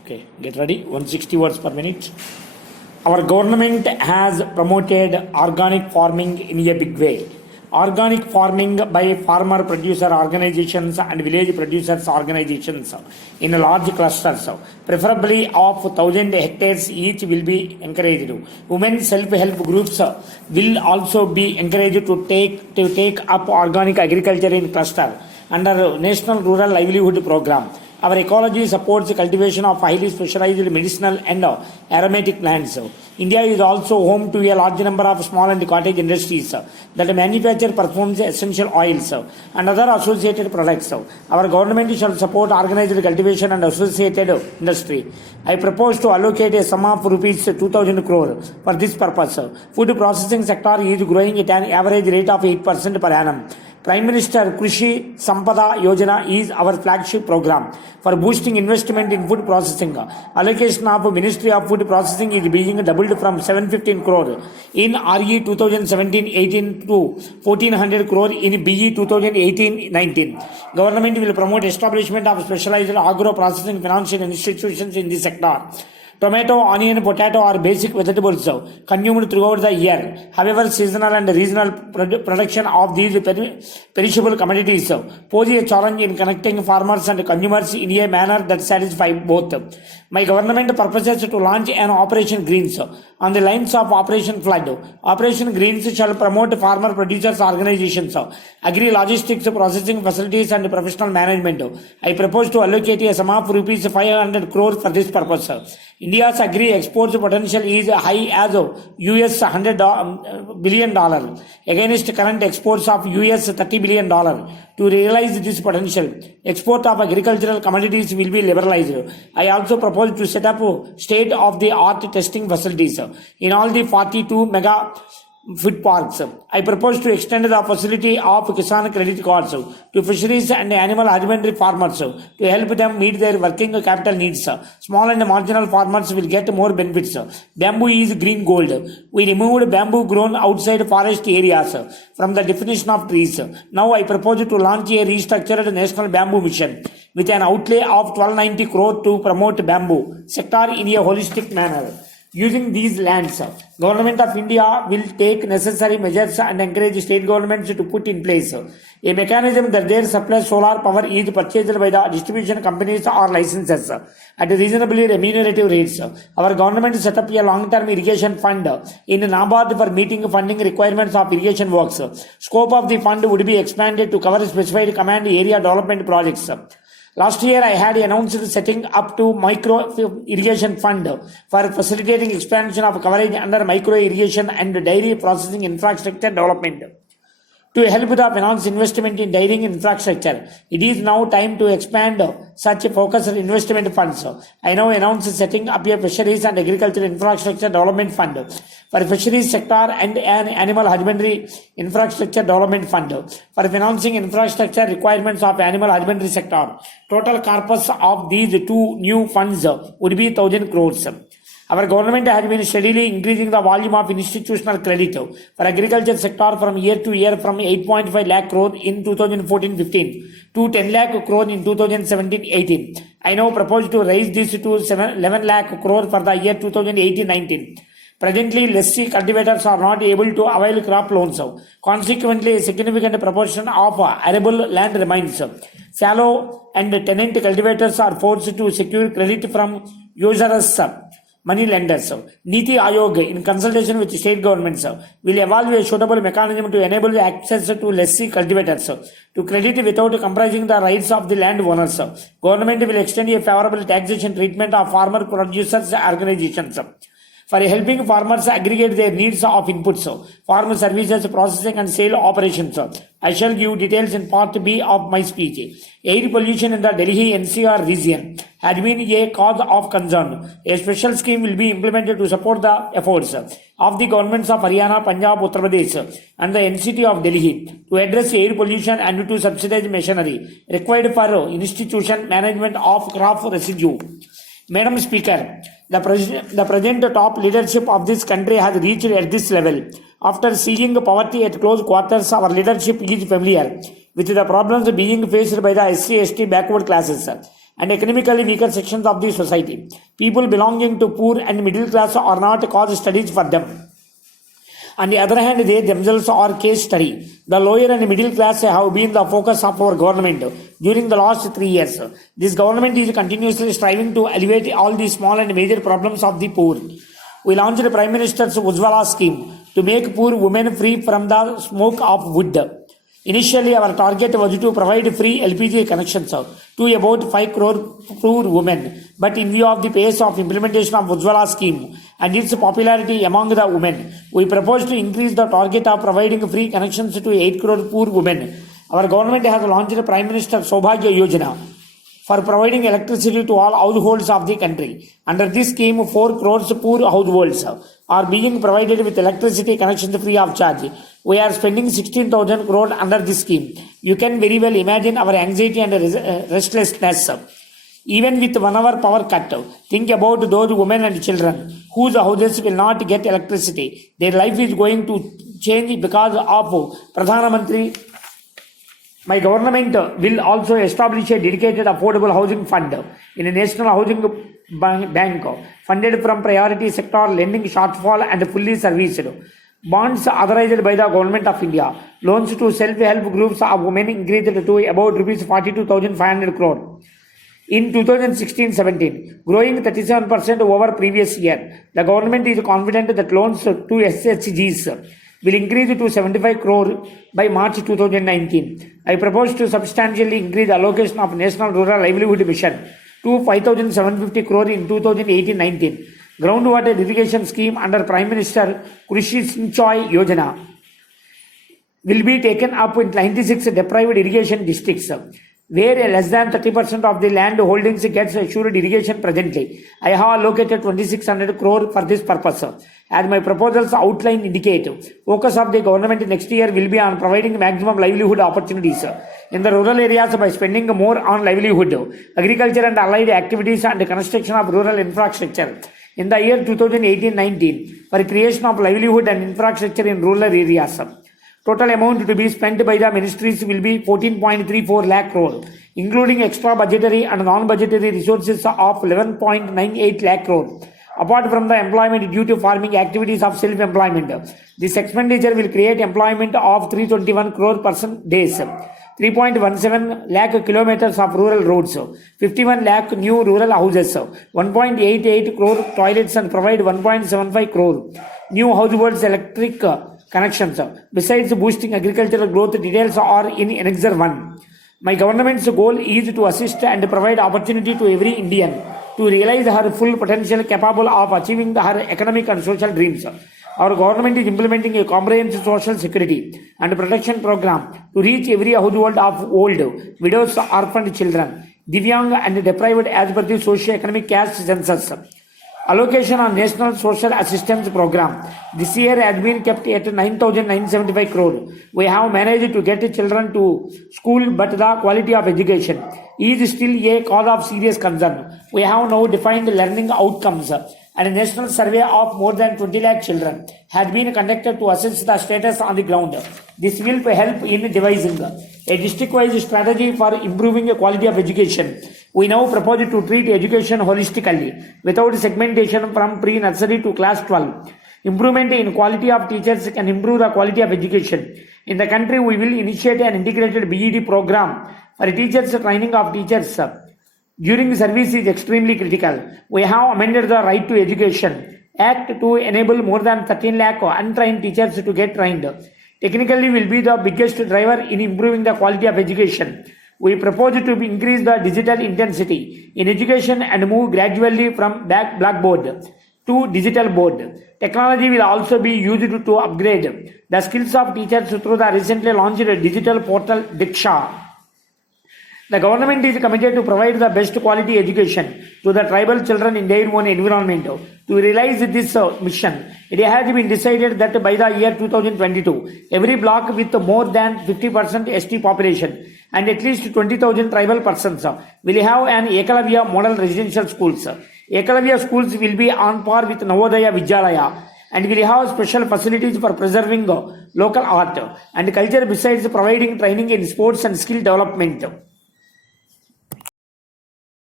Okay, get ready. 160 words per minute. Our government has promoted organic farming in a big way. Organic farming by farmer producer organizations and village producers organizations in large clusters, preferably of 1,000 hectares each, will be encouraged. Women self-help groups will also be encouraged to take up organic agriculture in cluster under National Rural Livelihood Program. Our ecology supports the cultivation of highly specialized medicinal and aromatic plants. India is also home to a large number of small and cottage industries that manufacture perfumes, essential oils, and other associated products. Our government shall support organized cultivation and associated industry. I propose to allocate a sum of rupees 2,000 crore for this purpose. Food processing sector is growing at an average rate of 8% per annum. Prime Minister Krishi Sampada Yojana is our flagship program for boosting investment in food processing. Allocation of Ministry of Food Processing is being doubled from 715 crore in RE 2017-18 to 1,400 crore in BE 2018-19. Government will promote establishment of specialized agro-processing financial institutions in this sector. Tomato, onion, potato are basic vegetables consumed throughout the year. However, seasonal and regional production of these perishable commodities pose a challenge in connecting farmers and consumers in a manner that satisfies both. My government purposes to launch an Operation Greens on the lines of Operation Flood. Operation Greens shall promote farmer producers organizations, agri-logistics processing facilities and professional management. I propose to allocate a sum of rupees 500 crore for this purpose. India's agri exports potential is high as US $100 billion against current exports of US $30 billion. To realize this potential, export of agricultural commodities will be liberalized. I also propose to set up state-of-the-art testing facilities in all the 42 mega food parks. I propose to extend the facility of Kisan credit cards to fisheries and animal husbandry farmers to help them meet their working capital needs. Small and marginal farmers will get more benefits. Bamboo is green gold. We removed bamboo grown outside forest areas from the definition of trees. Now I propose to launch a restructured national bamboo mission with an outlay of 1,290 crore to promote bamboo sector in a holistic manner. Using these lands, Government of India will take necessary measures and encourage state governments to put in place a mechanism that their surplus solar power is purchased by the distribution companies or licenses at reasonably remunerative rates. Our government set up a long-term irrigation fund in NABARD for meeting funding requirements of irrigation works. Scope of the fund would be expanded to cover specified command area development projects. Last year, I had announced setting up to micro irrigation fund for facilitating expansion of coverage under micro irrigation and dairy processing infrastructure development. To help the finance investment in dairy infrastructure, it is now time to expand such focused investment funds. I now announce setting up a fisheries and agricultural infrastructure development fund for fisheries sector and an animal husbandry infrastructure development fund for financing infrastructure requirements of animal husbandry sector. Total corpus of these two new funds would be 1,000 crores. Our government has been steadily increasing the volume of institutional credit for agriculture sector from year to year from 8.5 lakh crore in 2014-15 to 10 lakh crore in 2017-18. I now propose to raise this to 11 lakh crore for the year 2018-19. Presently, lessee cultivators are not able to avail crop loans. Consequently, a significant proportion of arable land remains. Fallow and tenant cultivators are forced to secure credit from usurious money lenders. Niti Aayog, in consultation with state governments, will evaluate a suitable mechanism to enable access to lessee cultivators to credit without compromising the rights of the land owners. Government will extend a favorable taxation treatment of farmer producers organizations for helping farmers aggregate their needs of inputs, farm services, processing and sale operations. I shall give details in part B of my speech. Air pollution in the Delhi NCR region has been a cause of concern. A special scheme will be implemented to support the efforts of the governments of Haryana, Punjab, Uttar Pradesh and the NCT of Delhi to address air pollution and to subsidize machinery required for institution management of crop residue. Madam Speaker, the present top leadership of this country has reached at this level. After seeing poverty at close quarters, our leadership is familiar with the problems being faced by the SC/ST backward classes and economically weaker sections of the society. People belonging to poor and middle class are not cause studies for them. On the other hand, they themselves are case study. The lower and middle class have been the focus of our government during the last 3 years. This government is continuously striving to alleviate all the small and major problems of the poor. We launched the Prime Minister's Ujjwala scheme to make poor women free from the smoke of wood. Initially, our target was to provide free LPG connections to about 5 crore poor women. But in view of the pace of implementation of Ujjwala scheme and its popularity among the women, we propose to increase the target of providing free connections to 8 crore poor women. Our government has launched Prime Minister Saubhagya Yojana for providing electricity to all households of the country. Under this scheme, 4 crores poor households are being provided with electricity connections free of charge. We are spending 16,000 crore under this scheme. You can very well imagine our anxiety and restlessness. Even with 1 hour power cut, think about those women and children whose houses will not get electricity. Their life is going to change because of Pradhana Mantri. My government will also establish a dedicated affordable housing fund in a national housing bank funded from priority sector lending shortfall and fully serviced. Bonds authorized by the Government of India. Loans to self-help groups of women increased to about Rs 42,500 crore. In 2016-17, growing 37% over previous year, the government is confident that loans to SHGs will increase to 75 crore by March 2019. I propose to substantially increase the allocation of National Rural Livelihood Mission to 5,750 crore in 2018-19. Groundwater irrigation scheme under Prime Minister Krishi Sinchai Yojana will be taken up in 96 deprived irrigation districts, where less than 30% of the land holdings gets assured irrigation presently. I have allocated 2,600 crore for this purpose. As my proposals outline indicate, focus of the government next year will be on providing maximum livelihood opportunities in the rural areas by spending more on livelihood, agriculture and allied activities and construction of rural infrastructure. In the year 2018-19, for creation of livelihood and infrastructure in rural areas, total amount to be spent by the ministries will be 14.34 lakh crore, including extra budgetary and non-budgetary resources of 11.98 lakh crore. Apart from the employment due to farming activities of self-employment, this expenditure will create employment of 321 crore person days, 3.17 lakh kilometers of rural roads, 51 lakh new rural houses, 1.88 crore toilets and provide 1.75 crore new households electric connections. Besides boosting agricultural growth, details are in Annexure 1. My government's goal is to assist and provide opportunity to every Indian to realize her full potential capable of achieving her economic and social dreams. Our government is implementing a comprehensive social security and protection program to reach every household of old, widows, orphaned children, Divyang and deprived as per the socio-economic caste census. Allocation on National Social Assistance Program this year has been kept at 9,975 crore. We have managed to get children to school, but the quality of education is still a cause of serious concern. We have now defined learning outcomes, and a national survey of more than 20 lakh children has been conducted to assess the status on the ground. This will help in devising a district-wise strategy for improving the quality of education. We now propose to treat education holistically, without segmentation from pre-nursery to class 12. Improvement in quality of teachers can improve the quality of education. In the country, we will initiate an integrated BEd program for teachers. Training of teachers during service is extremely critical. We have amended the Right to Education Act to enable more than 13 lakh untrained teachers to get trained. Technically will be the biggest driver in improving the quality of education. We propose to increase the digital intensity in education and move gradually from blackboard to digital board. Technology will also be used to upgrade the skills of teachers through the recently launched digital portal Diksha. The government is committed to provide the best quality education to the tribal children in their own environment. To realize this mission, it has been decided that by the year 2022, every block with more than 50% ST population and at least 20,000 tribal persons will have an Ekalavya model residential schools. Ekalavya schools will be on par with Navodaya Vidyalaya and will have special facilities for preserving local art and culture, besides providing training in sports and skill development.